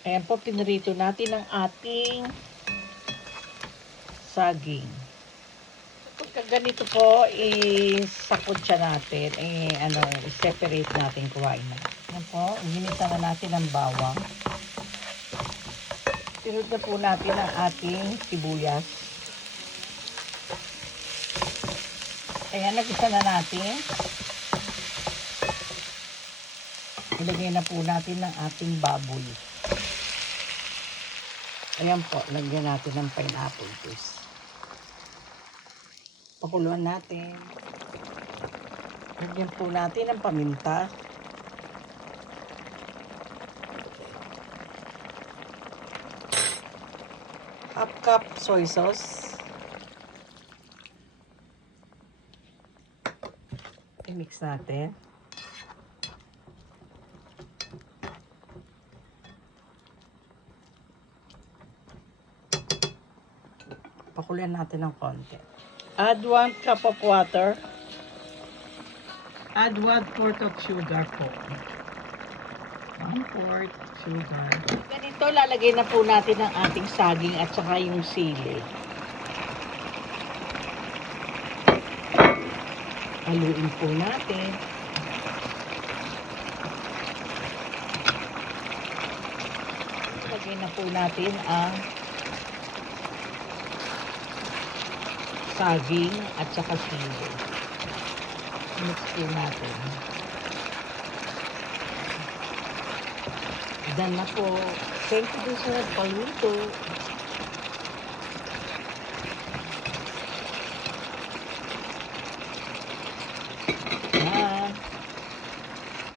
Ayan po, pinirito natin ang ating saging. So, pagka ganito po, isakod siya natin. I-separate natin, kuhain na. Ayan po, ginisa na natin ang bawang. Pinod na po natin ang ating sibuyas. Ayan, nagisa na natin. Ilagay na po natin ang ating baboy. Ayan po, lagyan natin ng pineapple juice. Pakuluan natin. Lagyan po natin ng paminta. Half cup soy sauce. I-mix natin. Pakuluan natin ng konti. Add 1 cup of water. Add 1/4 of sugar po. 1/4 sugar. Ganito, lalagay na po natin ang ating saging at saka yung sili. Haluin po natin. Lagay na po natin ang saging at saka sili. Mix po natin. Done na po. Thank you po sa nagpaluto.